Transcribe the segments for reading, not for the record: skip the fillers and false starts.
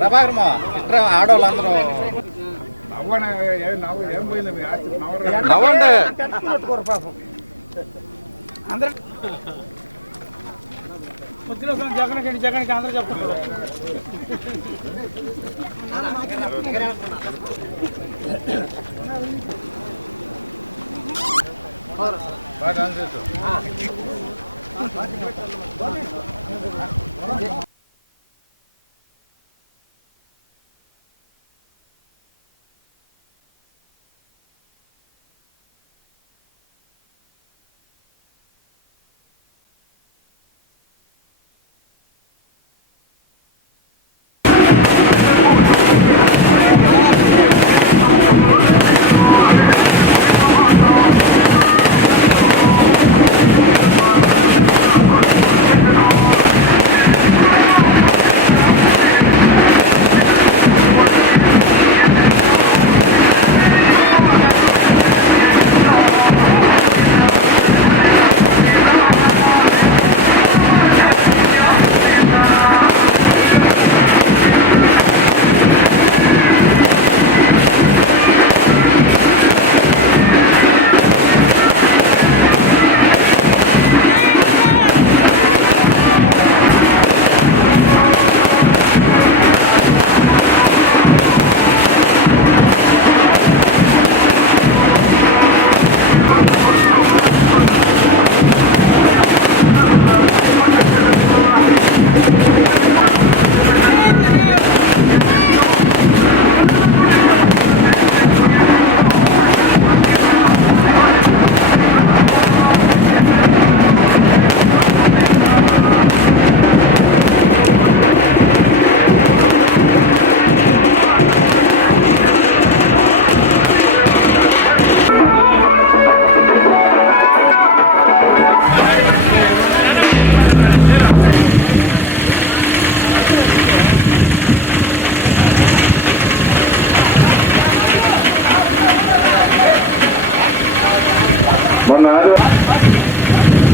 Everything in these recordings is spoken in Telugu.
ప్రభాకరమ్మ ఇట్లా ఆడవాళ్ళందరూ నవ్వండి పాపం అందరూ ముద్దులో జగన్కి జగన్కి అందరూ చెప్తున్నారు.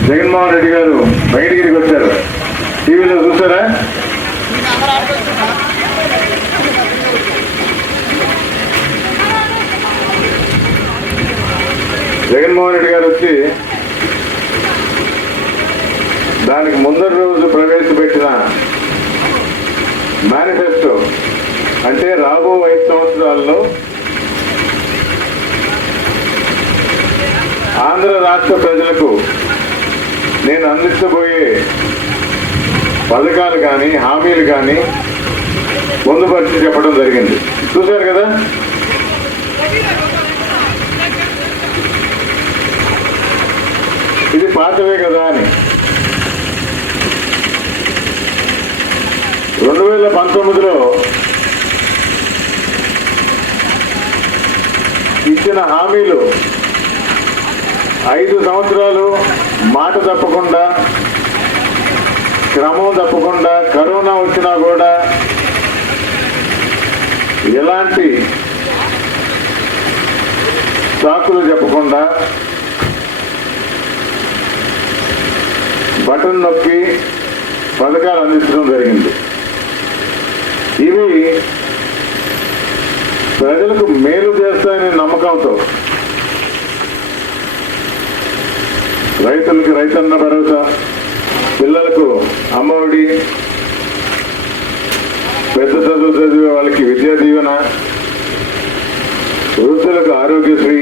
జగన్మోహన్ రెడ్డి గారు బయటికి వచ్చారు, టీవీలో చూసారా? జగన్మోహన్ రెడ్డి గారు వచ్చి దానికి ముందరి రోజు ప్రవేశపెట్టిన మేనిఫెస్టో అంటే రాబో 5 సంవత్సరాల్లో ఆంధ్ర రాష్ట్ర ప్రజలకు నేను అందించబోయే పథకాలు కానీ హామీలు కానీ పొందుపరిచి చెప్పడం జరిగింది. చూశారు కదా? ఇది పాతవే కదా అని 2019లో ఇచ్చిన హామీలు 5 సంవత్సరాలు మాట తప్పకుండా, క్రమం తప్పకుండా, కరోనా వచ్చినా కూడా ఎలాంటి సాకులు చెప్పకుండా బటన్ నొక్కి పథకాలు అందించడం జరిగింది. ఇవి ప్రజలకు మేలు చేస్తాయనే నమ్మకంతో రైతులకు రైతన్న భరోసా, పిల్లలకు అమ్మఒడి, పెద్ద చదువు చదివే వాళ్ళకి విద్యా దీవెన, వృద్ధులకు ఆరోగ్యశ్రీ,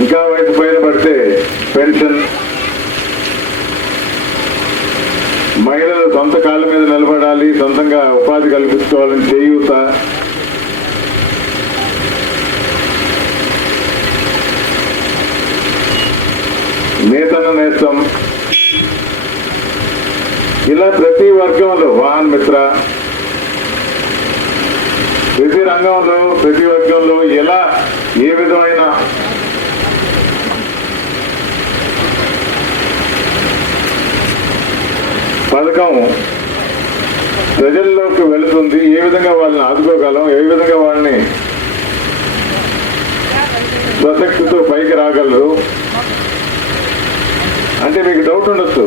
ఇంకా వయసు పైన పడితే పెన్షన్, మహిళలు సొంత కాళ్ళ మీద నిలబడాలి, సొంతంగా ఉపాధి కల్పించుకోవాలని చేయూత, నేతన్న నేస్తం, ఇలా ప్రతి వర్గంలో వాహన్ మిత్ర, ప్రతి రంగంలో ప్రతి వర్గంలో ఎలా ఏ విధమైన పథకం ప్రజల్లోకి వెళుతుంది, ఏ విధంగా వాళ్ళని ఆదుకోగలం, ఏ విధంగా వాళ్ళని స్వశక్తితో పైకి రాగలరు అంటే మీకు డౌట్ ఉండొచ్చు.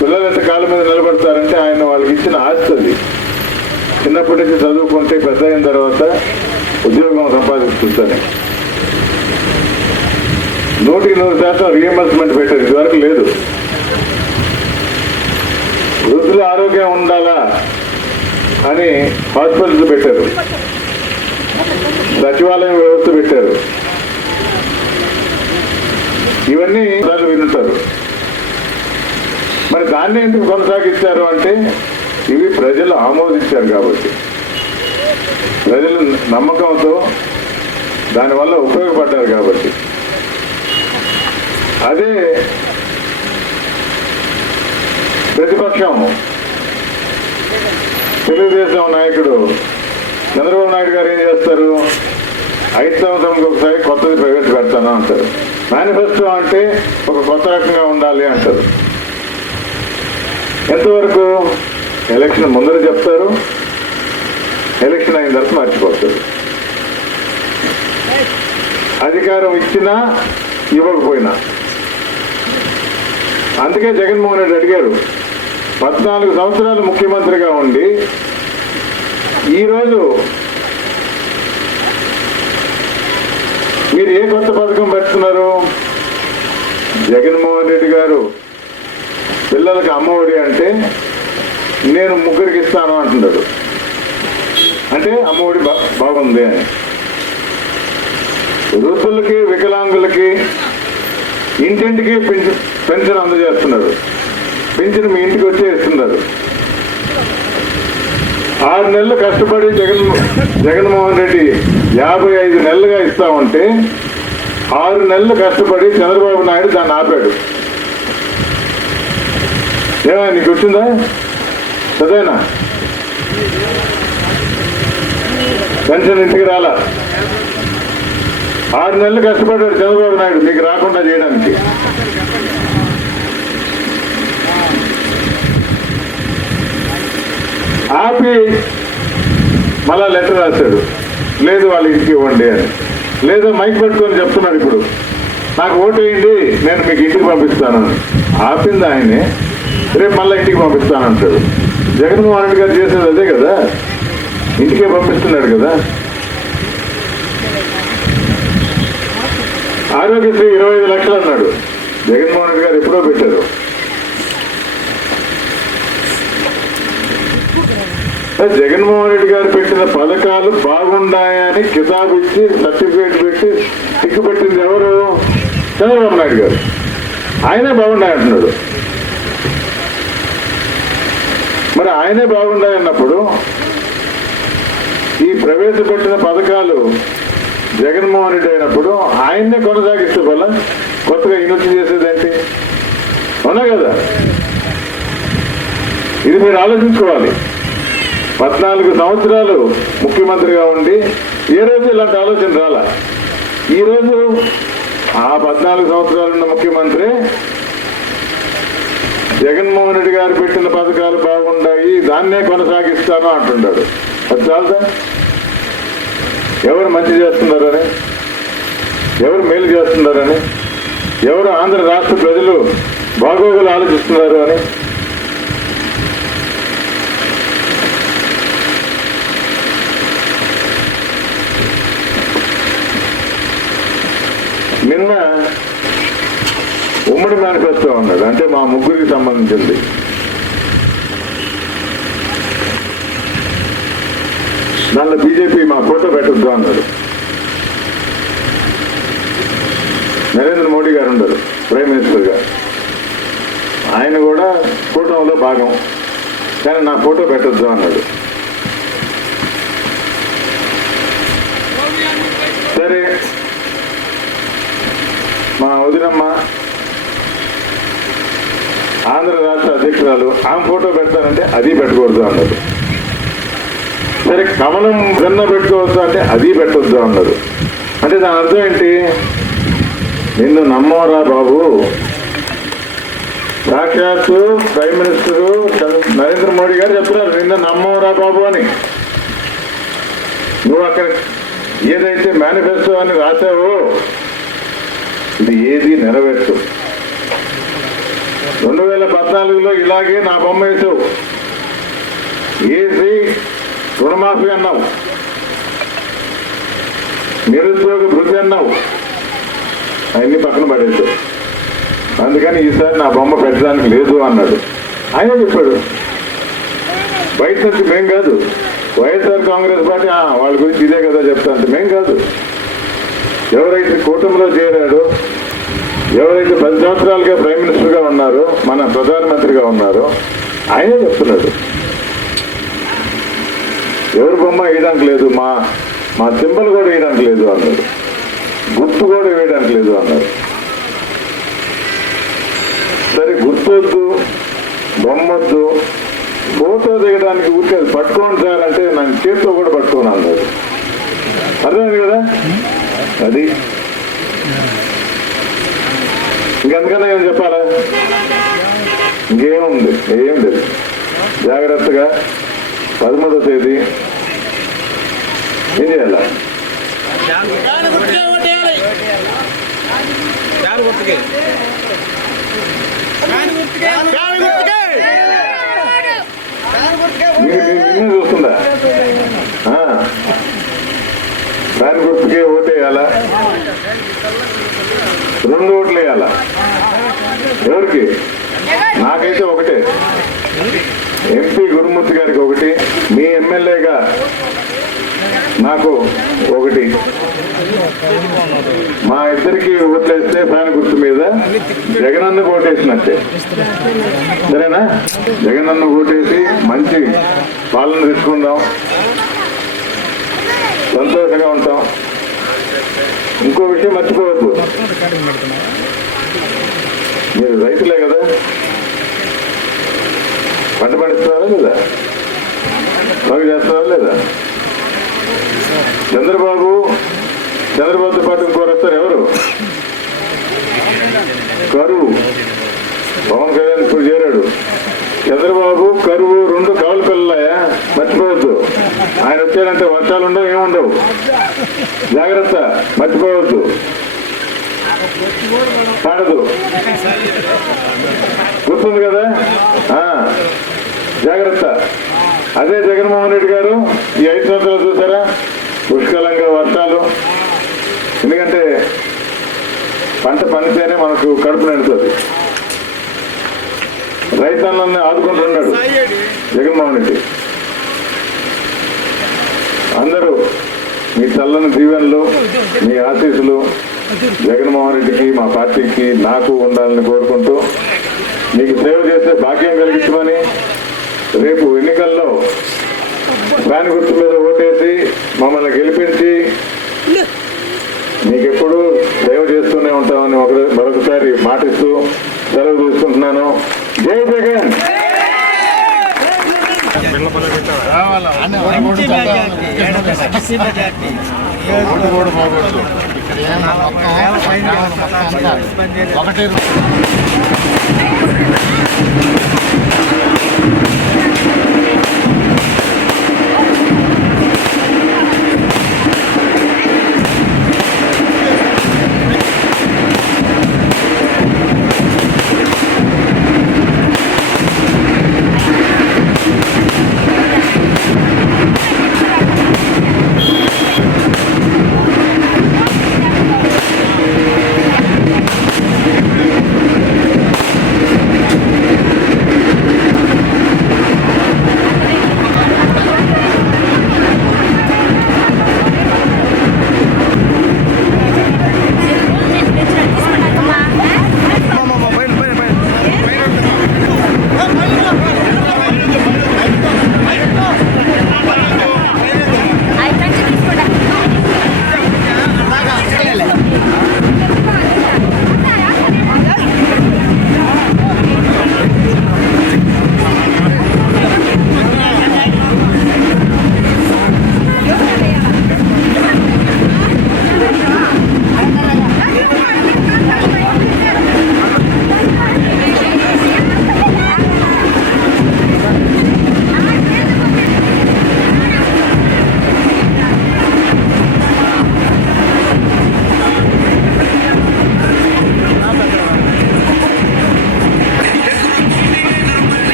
పిల్లలు ఎంత కాళ్ళ మీద నిలబడతారంటే ఆయన వాళ్ళకి ఇచ్చిన ఆస్తి అది. చిన్నప్పటి నుంచి చదువుకుంటే పెద్ద అయిన తర్వాత ఉద్యోగం సంపాదిస్తుంటారు. 100% రీఎంబర్స్మెంట్ పెట్టారు, ఇదివరకు లేదు. వృద్ధుల ఆరోగ్యం ఉండాలా అని హాస్పిటల్స్ పెట్టారు, సచివాలయం వ్యవస్థ పెట్టారు. ఇవన్నీ వింటారు. మరి దాన్ని ఎందుకు కొనసాగిస్తారు అంటే ఇవి ప్రజలు ఆమోదించారు కాబట్టి, ప్రజలు నమ్మకంతో దానివల్ల ఉపయోగపడ్డారు కాబట్టి. అదే ప్రతిపక్షం తెలుగుదేశం నాయకుడు చంద్రబాబు నాయుడు గారు ఏం చేస్తారు, 5 సంవత్సరాలకు ఒకసారి కొత్తది ప్రవేశపెడతాను అంటారు. మేనిఫెస్టో అంటే ఒక కొత్త రకంగా ఉండాలి అంటారు. ఎంతవరకు ఎలక్షన్ ముందర చెప్తారు, ఎలక్షన్ అయిన తర్వాత మర్చిపోతారు. అధికారం ఇచ్చినా ఇవ్వకపోయినా. అందుకే జగన్మోహన్ రెడ్డి అడిగారు, 14 సంవత్సరాలు ముఖ్యమంత్రిగా ఉండి ఈరోజు మీరు ఏ కొత్త పథకం పెడుతున్నారు? జగన్మోహన్ రెడ్డి గారు పిల్లలకి అమ్మఒడి అంటే నేను 3కి ఇస్తాను అంటున్నాడు. అంటే అమ్మఒడి బాగుంది అని. వృద్ధులకి వికలాంగులకి ఇంటింటికి పెన్షన్ అందజేస్తున్నాడు. పెన్షన్ మీ ఇంటికి వచ్చే ఇస్తున్నారు. 6 నెలలు కష్టపడి జగన్మోహన్ రెడ్డి 55 నెలలుగా ఇస్తామంటే 6 నెలలు కష్టపడి చంద్రబాబు నాయుడు దాన్ని ఆపాడు. ఏమైనా నీకు వచ్చిందా? సరేనా? పెన్షన్ ఇంటికి రాలా. 6 నెలలు కష్టపడ్డాడు చంద్రబాబు నాయుడు మీకు రాకుండా చేయడానికి. ఆపి మళ్ళా లెటర్ రాశాడు, లేదు వాళ్ళ ఇంటికి ఇవ్వండి అని. లేదా మైక్ పట్టుకొని చెప్తున్నాడు, ఇప్పుడు నాకు ఓటు వేయండి నేను మీకు ఇంటికి పంపిస్తాను. ఆపింది ఆయనే, రేపు మళ్ళీ ఇంటికి పంపిస్తానంటాడు. జగన్మోహన్ రెడ్డి గారు చేసేది అదే కదా, ఇంటికే పంపిస్తున్నాడు కదా. ఆరోగ్యశ్రీ 25 లక్షలు అన్నాడు, జగన్మోహన్ రెడ్డి గారు ఎప్పుడో పెట్టారు. జగన్మోహన్ రెడ్డి గారు పెట్టిన పథకాలు బాగున్నాయని కితాబు ఇచ్చి సర్టిఫికేట్ పెట్టి టిక్కు పెట్టింది ఎవరు? చంద్రబాబు నాయుడు గారు. ఆయనే బాగున్నాయంటున్నాడు. మరి ఆయనే బాగున్నాయన్నప్పుడు ఈ ప్రవేశపెట్టిన పథకాలు జగన్మోహన్ రెడ్డి అయినప్పుడు ఆయన్నే కొనసాగిస్తే వల్ల కొత్తగా ఇన్వెస్ట్ చేసేదేంటి? అవునా కదా? ఇది మీరు ఆలోచించుకోవాలి. 14 సంవత్సరాలు ముఖ్యమంత్రిగా ఉండి ఏ రోజు ఇలాంటి ఆలోచన రాలా. ఈరోజు ఆ 14 సంవత్సరాలు ఉన్న ముఖ్యమంత్రి జగన్మోహన్ రెడ్డి గారు పెట్టిన పథకాలు బాగుంటాయి, దాన్నే కొనసాగిస్తాను అంటున్నాడు. అది చాలదా? ఎవరు మంచి చేస్తున్నారని, ఎవరు మేలు చేస్తున్నారని, ఎవరు ఆంధ్ర రాష్ట్ర ప్రజలు బాగోగులు ఆలోచిస్తున్నారు అని. నిన్న ఉమ్మడి మేనిఫెస్టో అన్నాడు, అంటే మా ముగ్గురికి సంబంధించింది. దాంట్లో బీజేపీ మా ఫోటో పెట్టొద్దు అన్నాడు. నరేంద్ర మోడీ గారు ఉండరు, ప్రైమ్ మినిస్టర్ గారు. ఆయన కూడా ఫోటోలో భాగం, కానీ నా ఫోటో పెట్టొద్దు అన్నాడు. సరే, మా వదినమ్మ ఆంధ్ర రాష్ట్ర అధ్యక్షురాలు, ఆమె ఫోటో పెడతానంటే అది పెట్టకూడదు అన్నది. సరే, కమలం గన్న పెట్టుకోవద్దు అంటే అది పెట్టవద్దు అన్నది. అంటే దాని అర్థం ఏంటి? నిన్ను నమ్మోరా బాబు, సాక్షాత్తు ప్రైమ్ మినిస్టరు నరేంద్ర మోడీ గారు చెప్తున్నారు నిన్ను నమ్మోరా బాబు అని. నువ్వు అక్కడ ఏదైతే మేనిఫెస్టో అని రాసావో ఇది ఏది నెరవేర్చు. 2014లో ఇలాగే నా బొమ్మ వేసావు, వేసి రుణమాఫీ అన్నావు, నిరుద్యోగ భృతి అన్నావు, అవన్నీ పక్కన పడేసావు. అందుకని ఈసారి నా బొమ్మ పెట్టడానికి లేదు అన్నాడు. ఆయన చెప్పాడు. బయట నుంచి మేం కాదు, వైఎస్ఆర్ కాంగ్రెస్ పార్టీ వాళ్ళ గురించి ఇదే కదా చెప్తా అంటే మేం కాదు. ఎవరైతే కూటమిలో చేరాడో, ఎవరైతే 10 సంవత్సరాలుగా ప్రైమ్ మినిస్టర్గా ఉన్నారో, మన ప్రధానమంత్రిగా ఉన్నారో ఆయనే చెప్తున్నాడు. ఎవరి బొమ్మ వేయడానికి లేదు, మా సింబల్ కూడా వేయడానికి లేదు అన్నాడు, గుర్తు కూడా వేయడానికి లేదు అన్నాడు. సరే గుర్తొద్దు, బొమ్మొద్దు, ఫోటో దిగడానికి ఊరికే పట్టుకోండి సార్ అంటే నేను చేతితో కూడా పట్టుకోను అన్నాడు. అర్థమైంది కదా? అది ఇంకెందుకన్నా ఏం చెప్పాలా? ఇంకేముంది? ఏం లేదు. జాగ్రత్తగా 13వ తేదీ ఏం చేయాలా? చూస్తుందా? దాని గుర్తుకే ఓటేయాలా? 2 ఓట్లు వేయాలా? ఎవరికి? నాకైతే ఒకటే, ఎంపీ గురుమూర్తి గారికి ఒకటి, మీ ఎమ్మెల్యేగా నాకు ఒకటి. మా ఇద్దరికి ఓట్లేస్తే ఫ్యాన్ గుర్తు మీద జగనన్న ఓటేసినట్టే. సరేనా? జగనన్న ఓటేసి మంచి పాలన తెచ్చుకుందాం, సంతోషంగా ఉంటాం. ఇంకో విషయం మర్చిపోవద్దు, మీరు రైతులే కదా, పంట పండిస్తున్నారా లేదా? బాగా చేస్తున్నారా లేదా? చంద్రబాబుతో పాటు ఇంకోరు వస్తారు. ఎవరు? కరువు. పవన్ కళ్యాణ్ ఇప్పుడు చేరాడు. చంద్రబాబు, కరువు 2 కావాలి పిల్లలాయా, మర్చిపోవద్దు. ఆయన వచ్చారంటే వర్షాలు ఉండవు, ఏముండవు. జాగ్రత్త, మర్చిపోవద్దు. పాడదు, గుర్తుంది కదా? జాగ్రత్త. అదే జగన్మోహన్ రెడ్డి గారు ఈ 5 సంవత్సరాలు చూసారా, పుష్కలంగా వర్షాలు. ఎందుకంటే పంట పండితేనే మనకు కడుపు నిండుతుంది. రైతాంగాన్ని ఆదుకుంటున్నాడు జగన్మోహన్ రెడ్డి. అందరూ మీ చల్లని దీవెనలు, మీ ఆశీస్సులు జగన్మోహన్ రెడ్డికి, మా పార్టీకి, నాకు ఉండాలని కోరుకుంటూ మీకు సేవ చేసే భాగ్యం కలిగించమని, రేపు ఎన్నికల్లో ఫ్యాన్ గుర్తు మీద ఓటేసి మమ్మల్ని గెలిపించి మీకెప్పుడు సేవ చేస్తూనే ఉంటామని మరొకసారి మాటిస్తూ సెలవు తీసుకుంటున్నాను. జై జగన్.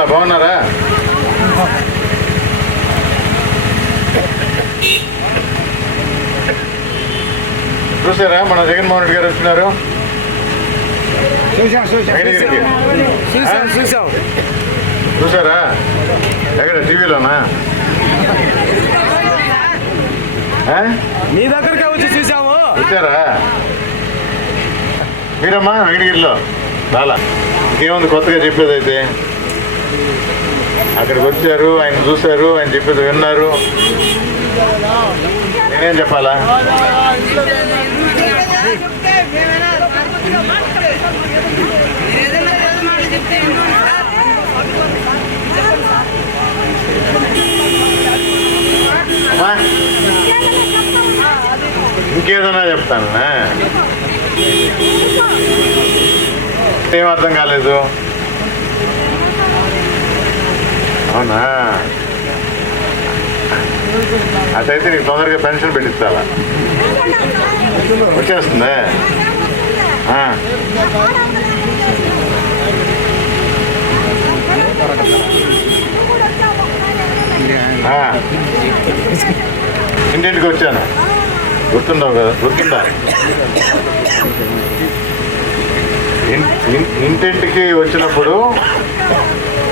చెప్పాలా, బాగున్నారా? చూసారా మన జగన్మోహన్ రెడ్డి గారు వచ్చినారు? చూసాం చూసారా? ఎక్కడ టీవీలోనా? మీ దగ్గరకే వచ్చి చూసాము. చూసారా మీరమ్మా? వెంకటగిరిలో రాలా? ఏముంది కొత్తగా చెప్పేది? అయితే అక్కడికి వచ్చారు, ఆయన చూశారు, ఆయన చెప్పేది విన్నారు. నేనేం చెప్పాలా? ఇంకేదన్నా చెప్తానా? ఏం అర్థం కాలేదు? అవునా? అదైతే నీకు తొందరగా పెన్షన్ పెట్టించాలా? వచ్చేస్తుంది. ఇంటింటికి వచ్చాను, గుర్తుండవు కదా? గుర్తుందా? ఇంటింటికి వచ్చినప్పుడు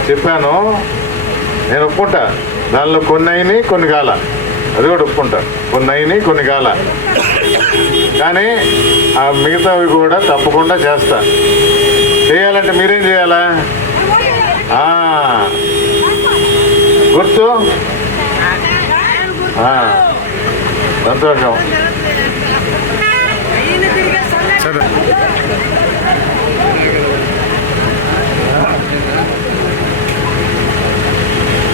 చెప్పాను, నేను ఒప్పుకుంటా. దానిలో కొన్ని అయినాయి, కొన్ని కాల. అది కూడా ఒప్పుకుంటా. కొన్ని అయినాయి, కొన్ని కాల. కానీ ఆ మిగతావి కూడా తప్పకుండా చేస్తా. చేయాలంటే మీరేం చేయాలా? గుర్తు. సంతోషం. సరే,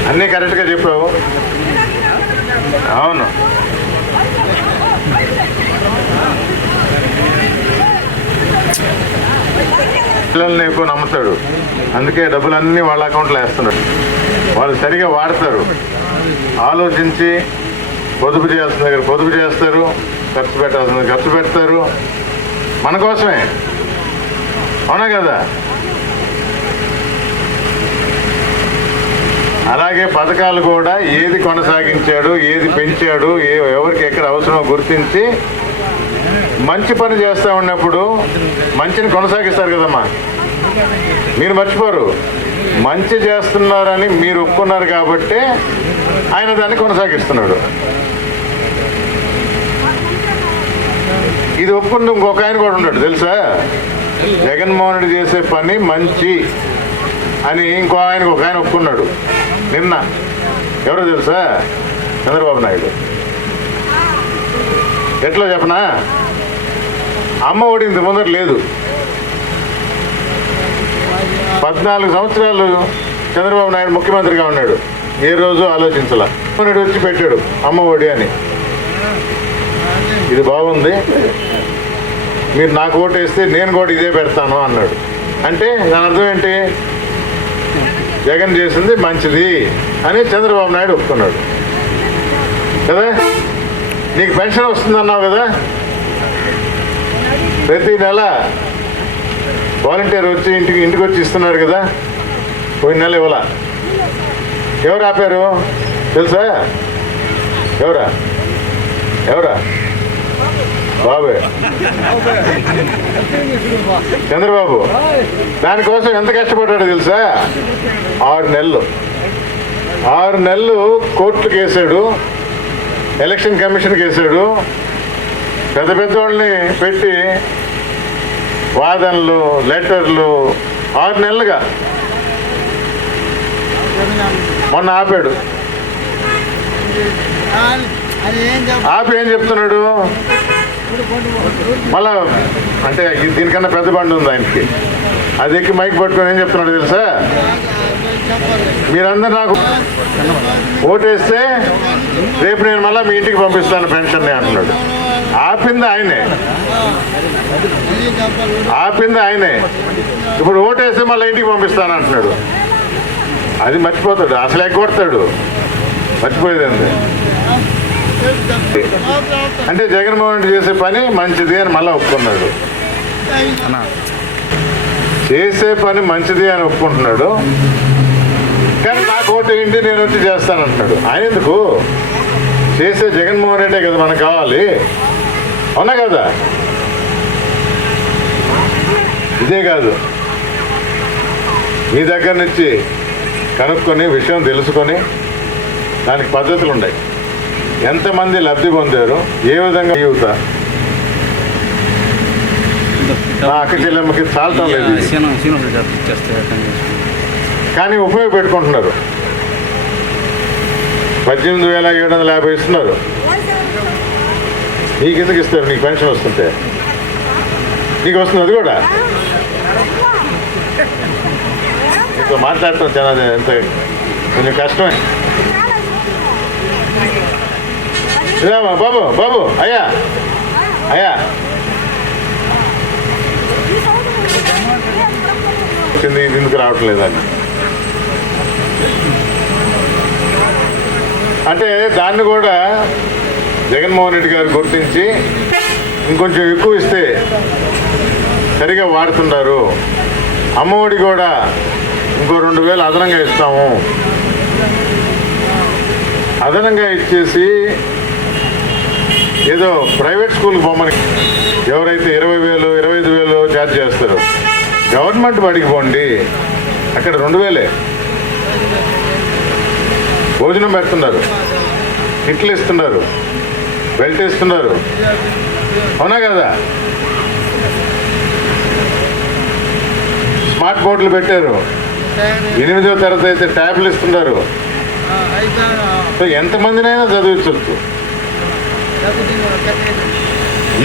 అన్నీ కరెక్ట్గా చెప్పావు. అవును, పిల్లల్ని ఎక్కువ నమ్ముతాడు, అందుకే డబ్బులన్నీ వాళ్ళ అకౌంట్లో వేస్తున్నాడు. వాళ్ళు సరిగా వాడతారు, ఆలోచించి పొదుపు చేయాల్సిన దగ్గర పొదుపు చేస్తారు, ఖర్చు పెట్టాల్సిన ఖర్చు పెడతారు, మన కోసమే. అవునా కదా? అలాగే పథకాలు కూడా ఏది కొనసాగించాడు, ఏది పెంచాడు, ఎవరికి ఎక్కడ అవసరమో గుర్తించి మంచి పని చేస్తూ ఉన్నప్పుడు మంచిని కొనసాగిస్తారు కదమ్మా. మీరు మర్చిపోరు, మంచి చేస్తున్నారని మీరు ఒప్పుకున్నారు కాబట్టి ఆయన దాన్ని కొనసాగిస్తున్నాడు. ఇది ఒప్పుకుంది ఇంకొక ఆయన కూడా ఉన్నాడు తెలుసా? జగన్మోహన్ రెడ్డి చేసే పని మంచి అని ఇంకో ఆయనకు ఒక ఆయన ఒప్పుకున్నాడు నిన్న. ఎవరో తెలుసా? చంద్రబాబు నాయుడు. ఎట్లా చెప్పనా? అమ్మ ఒడి ఇంత ముందర లేదు. 14 సంవత్సరాలు చంద్రబాబు నాయుడు ముఖ్యమంత్రిగా ఉన్నాడు, ఏ రోజు ఆలోచించాల. నాయుడు వచ్చి పెట్టాడు అమ్మ ఒడి అని. ఇది బాగుంది, మీరు నాకు ఓటు వేస్తే నేను కూడా ఇదే పెడతాను అన్నాడు. అంటే నా అర్థం ఏంటి? జగన్ చేసింది మంచిది అని చంద్రబాబు నాయుడు ఒప్పుకున్నాడు కదా. నీకు పెన్షన్ వస్తుందన్నావు కదా, ప్రతి నెల వాలంటీర్ వచ్చి ఇంటికి వచ్చి ఇస్తున్నాడు కదా. పోయిన నెల ఇవ్వాల. ఎవరు ఆపారు తెలుసా? ఎవరా? బాబే, చంద్రబాబు. దానికోసం ఎంత కష్టపడ్డాడో తెలుసా? 6 నెలలు కోర్టుకు వేసాడు, ఎలక్షన్ కమిషన్కి వేసాడు, పెద్ద వాళ్ళని పెట్టి వాదనలు, లెటర్లు. 6 నెలలుగా. మొన్న ఆపాడు. ఆపి ఏం చెప్తున్నాడు మళ్ళా? అంటే దీనికన్నా పెద్ద బండి ఉంది ఆయనకి, అది ఎక్కి మైక్ పట్టుకొని ఏం చెప్తున్నాడు తెలుసా? మీరందరూ నాకు ఓటేస్తే రేపు నేను మళ్ళీ మీ ఇంటికి పంపిస్తాను పెన్షన్ని అంటున్నాడు. ఆపింది ఆయనే. ఇప్పుడు ఓటేస్తే మళ్ళీ ఇంటికి పంపిస్తాను అంటున్నాడు. అది మర్చిపోతాడు, అసలు ఎగ్గొడతాడు. మర్చిపోయేది అంతే. అంటే జగన్మోహన్ రెడ్డి చేసే పని మంచిది అని మళ్ళీ ఒప్పుకున్నాడు. చేసే పని మంచిది అని ఒప్పుకుంటున్నాడు. ఓటు వేయండి నేను వచ్చి చేస్తానంటున్నాడు. ఆయన ఎందుకు చేసే జగన్మోహన్ రెడ్డే కదా మనకు కావాలి, అవునా కదా? ఇదే కాదు, మీ దగ్గర నుంచి కనుక్కొని విషయం తెలుసుకొని దానికి పద్ధతులు ఉన్నాయి. ఎంతమంది లబ్ధి పొందారు, ఏ విధంగా యువత మా అక్క చెల్లెమ్మకి చాలటం లేదు ఇది, కానీ ఉపయోగపెట్టుకుంటున్నారు. 18,750 ఇస్తున్నారు. నీకు ఎందుకు ఇస్తారు? నీకు పెన్షన్ వస్తుంటే నీకు వస్తుంది అది కూడా. ఇప్పుడు మాట్లాడటం చాలా ఎంత కొంచెం కష్టమే. బాబు బాబు అయ్యా అయ్యా ఎందుకు రావట్లేదని అంటే దాన్ని కూడా జగన్మోహన్ రెడ్డి గారు గుర్తించి ఇంకొంచెం ఎక్కువ ఇస్తే సరిగా వాడుతున్నారు. అమ్మఒడి కూడా ఇంకో 2,000 అదనంగా ఇస్తాము. అదనంగా ఇచ్చేసి ఏదో ప్రైవేట్ స్కూల్కి బొమ్మని ఎవరైతే 20,000 25,000 ఛార్జ్ చేస్తారో గవర్నమెంట్ బడికి పోండి, అక్కడ 2,000 భోజనం పెడుతున్నారు, కిట్లు ఇస్తున్నారు, బెల్ట్ ఇస్తున్నారు, అవునా కదా? స్మార్ట్ బోర్డులు పెట్టారు, 8వ తరగతి అయితే ట్యాబ్లు ఇస్తున్నారు. సో ఎంతమందినైనా చదివించవచ్చు.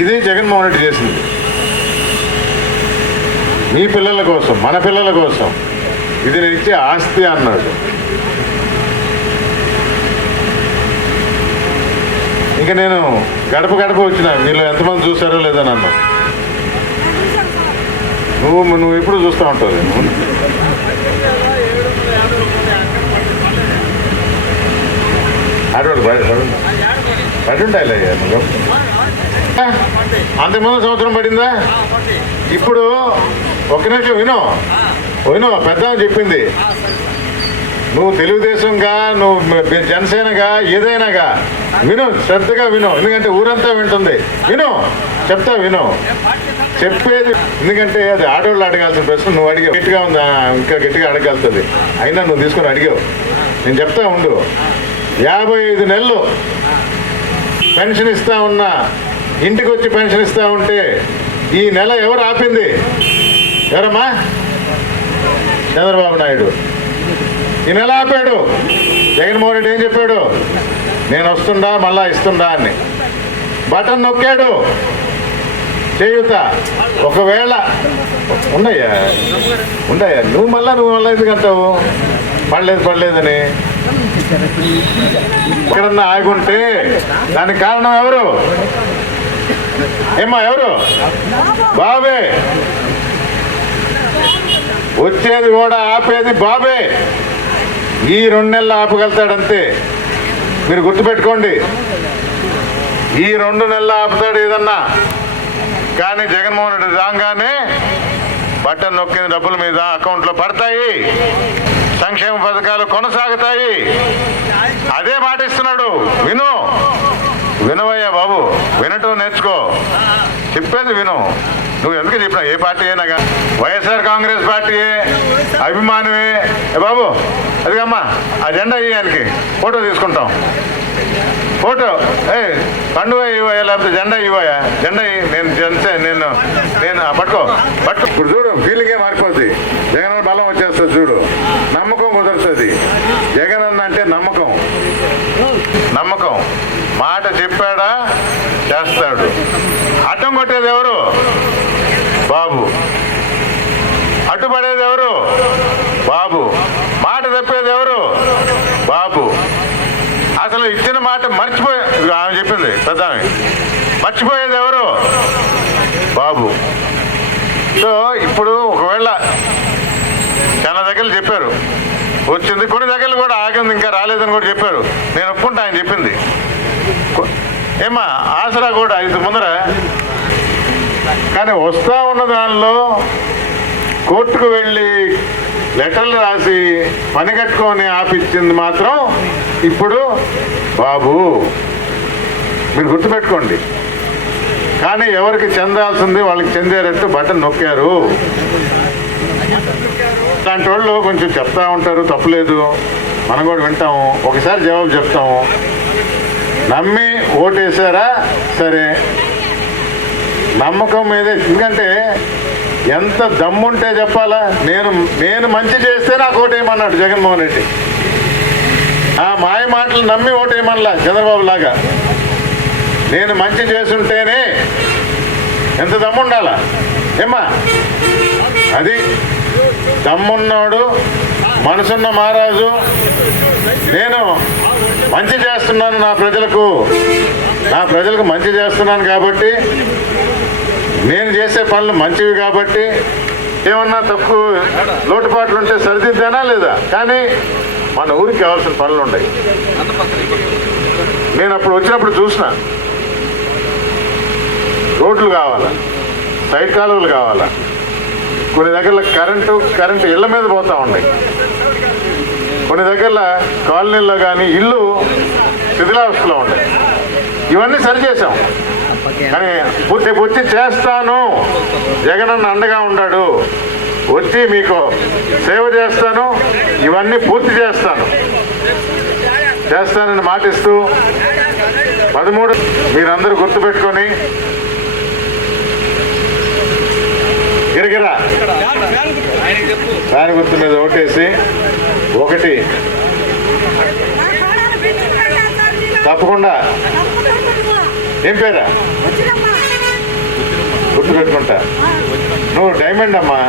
ఇదే జగన్మోహన్ రెడ్డి చేసింది మీ పిల్లల కోసం, మన పిల్లల కోసం. ఇది నేను ఇచ్చే ఆస్తి అన్నాడు. ఇక నేను గడప గడప వచ్చిన మీరు ఎంతమంది చూసారో లేదో నన్ను. నువ్వు ఎప్పుడు చూస్తూ ఉంటావు. ఆడవాడు పడుంటాయి. అంతకుముందు సంవత్సరం పడిందా? ఇప్పుడు ఒక్క నిమిషం విను పెద్ద చెప్పింది. నువ్వు తెలుగుదేశంగా, నువ్వు జనసేనగా, ఏదైనాగా విను, శ్రద్ధగా విను, ఎందుకంటే ఊరంతా వింటుంది. చెప్తా విను చెప్పేది. ఎందుకంటే అది ఆడవాళ్ళు అడగాల్సిన ప్రశ్న నువ్వు అడిగావు. గట్టిగా ఉందా? ఇంకా గట్టిగా అడగాల్సింది. అయినా నువ్వు తీసుకొని అడిగావు. నేను చెప్తా ఉండు. 55 నెలలు పెన్షన్ ఇస్తా ఉన్నా, ఇంటికి వచ్చి పెన్షన్ ఇస్తా ఉంటే ఈ నెల ఎవరు ఆపింది? ఎవరమ్మా? చంద్రబాబు నాయుడు ఈ నెల ఆపాడు. జగన్మోహన్ రెడ్డి ఏం చెప్పాడు? నేను వస్తుండా మళ్ళా ఇస్తుండా అని బటన్ నొక్కాడు. చేయుత ఒకవేళ ఉండయ్యా నువ్వు మళ్ళా ఎందుకంటావు? పడలేదని ఎక్కడన్నా ఆగుంటే దానికి కారణం ఎవరు? ఏమ్మా ఎవరు? బాబే. వచ్చేది కూడా ఆపేది బాబే. ఈ 2 నెలలు ఆపగలుగుతాడంతే. మీరు గుర్తుపెట్టుకోండి, ఈ 2 నెలలు ఆపుతాడు ఏదన్నా. కానీ జగన్మోహన్ రెడ్డి రాగానే బటన్ నొక్కిన డబ్బుల మీద అకౌంట్లో పడతాయి, సంక్షేమ పథకాలు కొనసాగుతాయి. అదే మాట ఇస్తున్నాడు. వినవయ్యా బాబు, వినటం నేర్చుకో. చెప్పేది విను. నువ్వు ఎందుకు చెప్పినా ఏ పార్టీ అయినాగా, వైఎస్ఆర్ కాంగ్రెస్ పార్టీయే, అభిమానమే బాబు. అదిగమ్మా ఆ జెండా ఇయ్యానికి ఫోటో తీసుకుంటాం. ఫోటో పండుగ ఇవ్వయా, లేకపోతే జెండా ఇవ్వయా? జెండా నేను పట్టుకో. ఇప్పుడు చూడు, ఫీలింగే మారిపోద్ది. జగన్ అన్న బలం వచ్చేస్తుంది చూడు, నమ్మకం కుదురుతుంది. జగన్ అన్న అంటే నమ్మకం. మాట చెప్పాడా చేస్తాడు. అడ్డం కొట్టేది ఎవరు? బాబు. అడ్డుపడేది ఎవరు? బాబు. మాట తప్పేది ఎవరు? బాబు. అసలు ఇచ్చిన మాట ఆమె చెప్పింది పెద్ద ఆమె, మర్చిపోయేది ఎవరు? బాబు. సో ఇప్పుడు ఒకవేళ చాలా దగ్గరలు చెప్పారు, వచ్చింది, కొన్ని దగ్గరలు కూడా ఆగింది, ఇంకా రాలేదని కూడా చెప్పారు. నేను ఒప్పుకుంటా ఆయన చెప్పింది. ఏమా ఆసరా కూడా ఇంత ముందర, కానీ వస్తా ఉన్న దానిలో కోర్టుకు వెళ్ళి లెటర్లు రాసి పని కట్టుకొని ఆపిచ్చింది మాత్రం ఇప్పుడు బాబు. మీరు గుర్తుపెట్టుకోండి. కానీ ఎవరికి చెందాల్సింది వాళ్ళకి చెందేటట్టు బటన్ నొక్కారు. దాంట్ వాళ్ళు కొంచెం చెప్తా ఉంటారు, తప్పులేదు, మనం కూడా వింటాము, ఒకసారి జవాబు చెప్తాము. నమ్మి ఓటేసారా సరే, నమ్మకం మీద. ఎందుకంటే ఎంత దమ్ముంటే చెప్పాలా, నేను మంచి చేస్తే నాకు ఓటేయమన్నాడు జగన్మోహన్ రెడ్డి. ఆ మాయ మాటలు నమ్మి ఓటేయమనలా చంద్రబాబు లాగా. నేను మంచి చేస్తుంటేనే ఎంత దమ్ముండాలా ఏమ్మా? అది దమ్మున్నాడు, మనసున్న మహారాజు. నేను మంచి చేస్తున్నాను నా ప్రజలకు మంచి చేస్తున్నాను కాబట్టి, నేను చేసే పనులు మంచివి కాబట్టి, ఏమన్నా తక్కువ లోటుపాట్లు ఉంటే సరిదిద్దానా లేదా? కానీ మన ఊరికి కావాల్సిన పనులు ఉన్నాయి. నేను అప్పుడు వచ్చినప్పుడు చూసిన రోడ్లు కావాలా, సైడ్ కాలువలు కావాలా, కొన్ని దగ్గర కరెంటు ఇళ్ల మీద పోతా ఉంది, కొన్ని దగ్గర కాలనీల్లో కానీ ఇల్లు శిథిలావస్థలో ఉన్నాయి. ఇవన్నీ సరిచేసాం. కానీ వచ్చి చేస్తాను, జగనన్న అండగా ఉన్నాడు, వచ్చి మీకు సేవ చేస్తాను, ఇవన్నీ పూర్తి చేస్తానని మాటిస్తూ 13 మీరందరూ గుర్తుపెట్టుకొని గిరగిరా ఫ్యాన్ గుర్తు మీద ఓటేసి 1 తప్పకుండా. ఏం పేరా? గుర్తుపెట్టుకుంటా. నువ్వు డైమండ్ అమ్మా,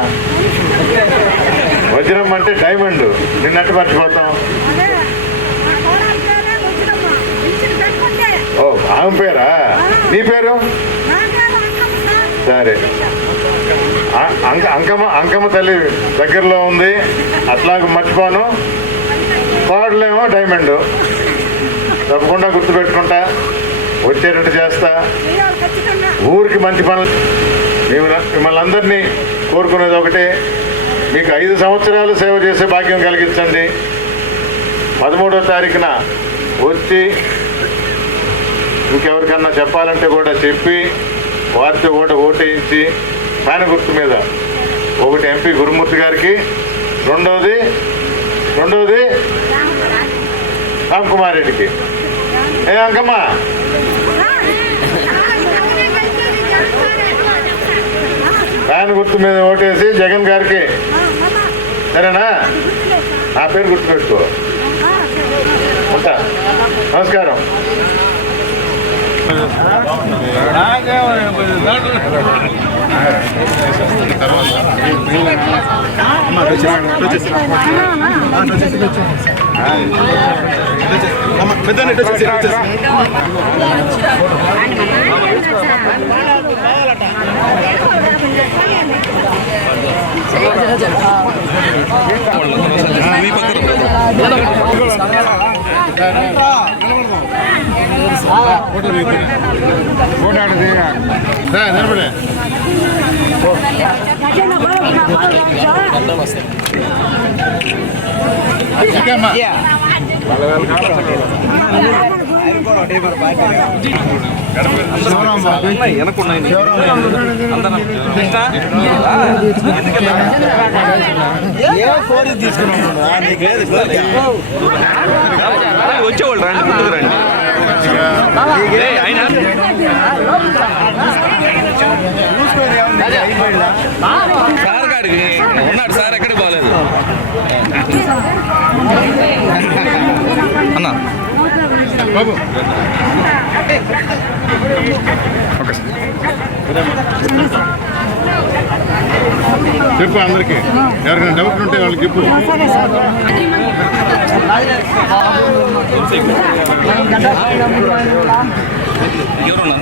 వజ్రం అంటే డైమండ్. నిన్నట్టు మర్చిపోతాం. ఓ ఆమె పేరా? నీ పేరు? సరే, అంకమ్మ తల్లి దగ్గరలో ఉంది, అట్లా మర్చిపోను. కోడలేమో డైమండ్. తప్పకుండా గుర్తుపెట్టుకుంటా, వచ్చేటట్టు చేస్తా. ఊరికి మంచి పనులు. మిమ్మల్ని అందరినీ కోరుకునేది ఒకటే, మీకు 5 సంవత్సరాలు సేవ చేసే భాగ్యం కలిగించండి. 13వ తారీఖున వచ్చి ఇంకెవరికన్నా చెప్పాలంటే కూడా చెప్పి, వారితో కూడా ఓటేయించి ఫ్యాన్ గుర్తు మీద 1 ఎంపీ గురుమూర్తి గారికి, రెండోది రామ్ కుమార్ రెడ్డికి. ఏ అంకమ్మ, ఫ్యాన్ గుర్తు మీద ఓటేసి జగన్ గారికి. సరేనా? నా పేరు గుర్తుపెట్టుకో. ఉంటా. నమస్కారం. ఏ కోరి తీసుకున్నా నీకు లేదు కోరిక వచ్చేవాళ్ళు సార్ కాడికి ఉన్నాడు. సార్ ఎక్కడ బాగాలేదు అన్న. ఓకే సార్, చెప్పు అందరికి. ఎవరికైనా డౌట్ ఉంటే వాళ్ళకి చెప్పు. ఎవరున్నా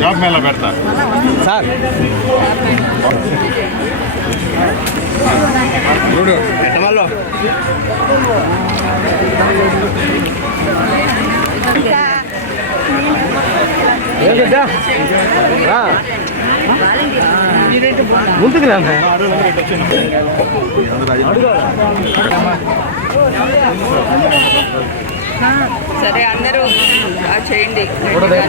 జాబ్ మేళ పెడతా చూడు ఎట్టమల్లో సరే అందరూ చేయండి గట్టిగా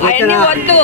అవన్నీ వద్దు.